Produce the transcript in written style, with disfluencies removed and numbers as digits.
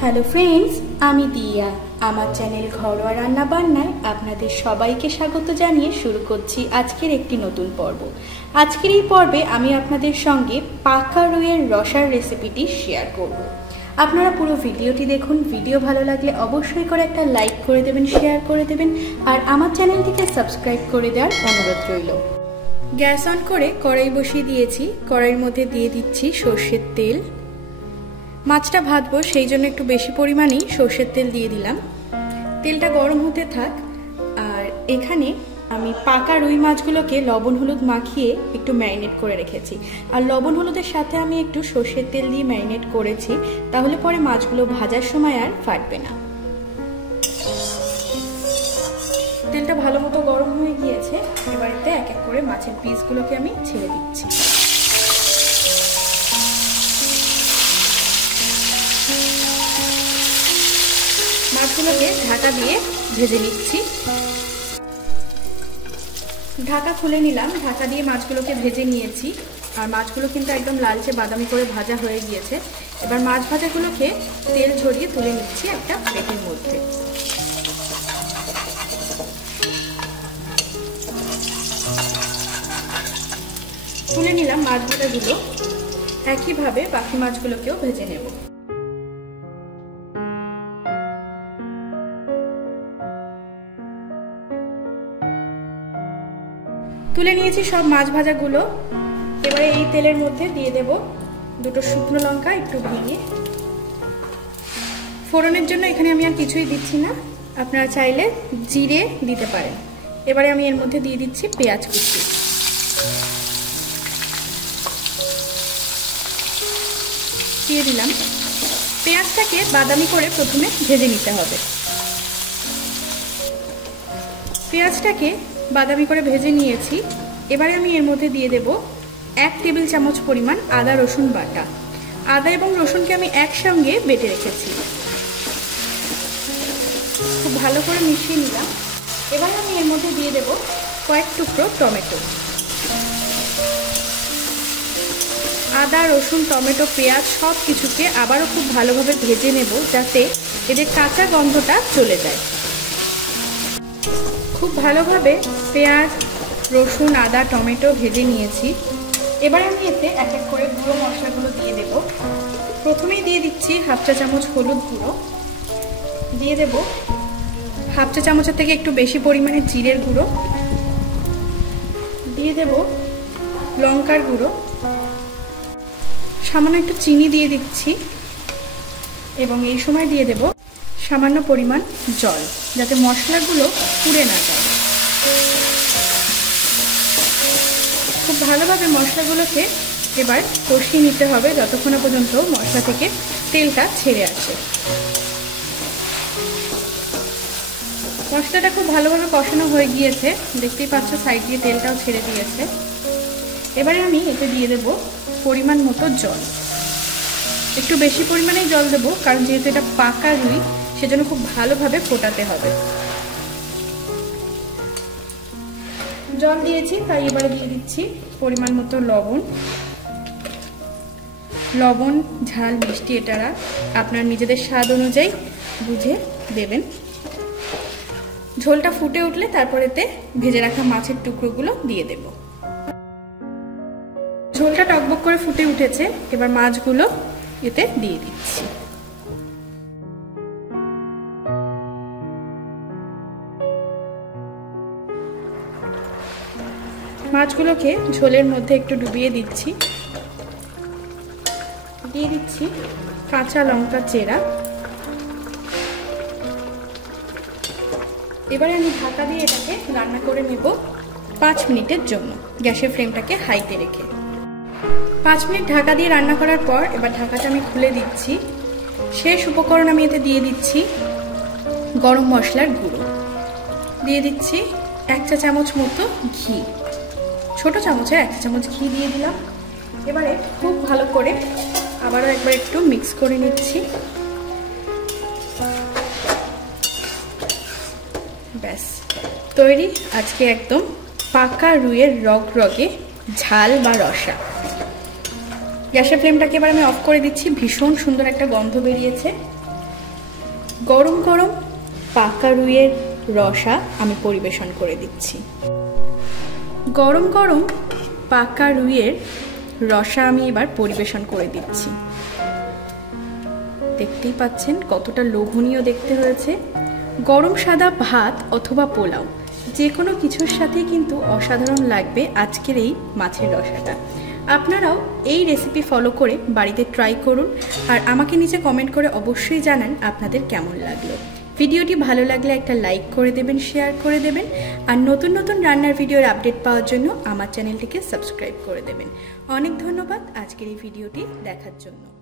Hello friends, আমি দিয়া। আমার চ্যানেল ঘরোয়া রান্না বান্নায় আপনাদের সবাইকে স্বাগত জানিয়ে শুরু করছি আজকের একটি নতুন পর্ব। আজকের এই পর্বে আমি আপনাদের সঙ্গে পাকা রুইয়ের রসার রেসিপিটি শেয়ার করব। আপনারা পুরো ভিডিওটি দেখুন। ভিডিও ভালো লাগলে অবশ্যই করে একটা লাইক করে দেবেন, শেয়ার করে দেবেন, আর আমার চ্যানেলটিকে সাবস্ক্রাইব করে দেওয়ার অনুরোধ রইল। গ্যাস অন করে কড়াই বসিয়ে দিয়েছি। কড়াইয়ের মধ্যে দিয়ে দিচ্ছি সর্ষের তেল। মাছটা ভাজবো, সেই জন্য একটু বেশি পরিমাণেই সর্ষের তেল দিয়ে দিলাম। তেলটা গরম হতে থাক। আর এখানে আমি পাকা রুই মাছগুলোকে লবণ হলুদ মাখিয়ে একটু ম্যারিনেট করে রেখেছি। আর লবণ হলুদের সাথে আমি একটু সর্ষের তেল দিয়ে ম্যারিনেট করেছি, তাহলে পরে মাছগুলো ভাজার সময় আর ফাটবে না। তেলটা ভালো মতো গরম হয়ে গিয়েছে। এবারেতে এক এক করে মাছের পিসগুলোকে আমি ছেড়ে দিচ্ছি। মাছগুলোকে ঢাকা দিয়ে ভেজে নিচ্ছি। ঢাকা খুলে নিলাম। ঢাকা দিয়ে মাছগুলোকে ভেজে নিয়েছি। আর মাছগুলো কিন্তু একদম লালচে বাদামি করে ভাজা হয়ে গিয়েছে। এবার মাছ ভাজাগুলোকে তেল ঝরিয়ে তুলে নিচ্ছি একটা প্লেটের মধ্যে। তুলে নিলাম মাছ ভাজাগুলো। একইভাবে বাকি মাছগুলোকেও ভেজে নেব। তুলে নিয়েছি সব মাছ ভাজাগুলো। এবারে এই তেলের মধ্যে দিয়ে দেব দুটো শুকনো লঙ্কা একটু ভেঙে। ফোড়নের জন্য এখানে আমি আর কিছুই দিচ্ছি না, আপনারা চাইলে জিরে দিতে পারেন। এবারে আমি এর মধ্যে দিয়ে দিচ্ছি পেঁয়াজ কুচি। দিয়ে দিলাম। পেঁয়াজটাকে বাদামি করে প্রথমে ভেজে নিতে হবে। পেঁয়াজটাকে বাদামি করে ভেজে নিয়েছি। এবারে আমি এর মধ্যে দিয়ে দেব 1 টেবিল চামচ পরিমাণ আদা রসুন বাটা। আদা এবং রসুনকে আমি একসঙ্গে বেটে রেখেছি। খুব ভালো করে মিশিয়ে নিলাম। এবার আমি এর মধ্যে দিয়ে দেব কয়েক টুকরো টমেটো। আদা রসুন টমেটো পেঁয়াজ সব কিছুকে আবারও খুব ভালোভাবে ভেজে নেব, যাতে এদের কাঁচা গন্ধটা চলে যায়। খুব ভালোভাবে পেঁয়াজ রসুন আদা টমেটো ভেজে নিয়েছি। এবার আমি এতে এক এক করে গুঁড়ো মশলাগুলো দিয়ে দেব। প্রথমেই দিয়ে দিচ্ছি 1/2 চা চামচ হলুদ গুঁড়ো। দিয়ে দেব 1/2 চা চামচের থেকে একটু বেশি পরিমাণে জিরের গুঁড়ো। দিয়ে দেব লঙ্কার গুঁড়ো। সামান্য একটু চিনি দিয়ে দিচ্ছি এবং এই সময় দিয়ে দেব সামান্য পরিমাণ জল, যাতে মশলাগুলো পুড়ে না যায়। খুব ভালোভাবে মশলাগুলোকে এবার কষিয়ে নিতে হবে যতক্ষণ পর্যন্ত মশলা থেকে তেলটা ছেড়ে আসে। মশলাটা খুব ভালোভাবে কষানো হয়ে গিয়েছে, দেখতেই পাচ্ছ সাইড দিয়ে তেলটাও ছেড়ে দিয়েছে। এবারে আমি এতে দিয়ে দেব পরিমাণ মতো জল। একটু বেশি পরিমাণেই জল দেবো, কারণ যেহেতু এটা পাকা রুই সেজন্য খুব ভালোভাবে ফোটাতে হবে। জল দিয়েছি, তাই এবারে দিয়ে দিচ্ছি পরিমাণ মতো লবণ। লবণ ঝাল মিষ্টি এটারা আপনার নিজেদের স্বাদ অনুযায়ী বুঝে দেবেন। ঝোলটা ফুটে উঠলে তারপর এতে ভেজে রাখা মাছের টুকরোগুলো দিয়ে দেব। ঝোলটা টকবক করে ফুটে উঠেছে। এবার মাছগুলো এতে দিয়ে দিচ্ছি। মাছগুলোকে ঝোলের মধ্যে একটু ডুবিয়ে দিচ্ছি। দিয়ে দিচ্ছি কাঁচা লঙ্কা চেরা। এবারে আমি ঢাকা দিয়ে এটাকে রান্না করে নেব 5 মিনিটের জন্য, গ্যাসের ফ্লেমটাকে হাইতে রেখে। 5 মিনিট ঢাকা দিয়ে রান্না করার পর এবার ঢাকাটা আমি খুলে দিচ্ছি। শেষ উপকরণ আমি এতে দিয়ে দিচ্ছি গরম মশলার গুঁড়ো। দিয়ে দিচ্ছি 1 চা চামচ মতো ঘি। ছোট চামচের 1 চা চামচ ঘি দিয়ে দিলাম। এবারে খুব ভালো করে আবারও একবার একটু মিক্স করে নিচ্ছি। ব্যাস তৈরি আজকে একদম পাকা রুইয়ের রগরগে ঝাল বা রসা। গ্যাসের ফ্লেমটাকে এবার আমি অফ করে দিচ্ছি। ভীষণ সুন্দর একটা গন্ধ বেরিয়েছে। গরম গরম পাকা রুইয়ের রসা আমি পরিবেশন করে দিচ্ছি। গরম গরম পাকা রুইয়ের রসা আমি এবার পরিবেশন করে দিচ্ছি। দেখতেই পাচ্ছেন কতটা লোভনীয় দেখতে হয়েছে। গরম সাদা ভাত অথবা পোলাও যে কোনো কিছুর সাথে কিন্তু অসাধারণ লাগবে আজকের এই মাছের রসাটা। আপনারাও এই রেসিপি ফলো করে বাড়িতে ট্রাই করুন আর আমাকে নিচে কমেন্ট করে অবশ্যই জানান আপনাদের কেমন লাগলো। ভিডিওটি ভালো লাগলে একটা লাইক করে দেবেন, শেয়ার করে দেবেন আর নতুন নতুন রান্নার ভিডিওর আপডেট পাওয়ার জন্য আমার চ্যানেলটিকে সাবস্ক্রাইব করে দেবেন। অনেক ধন্যবাদ আজকের এই ভিডিওটি দেখার জন্য।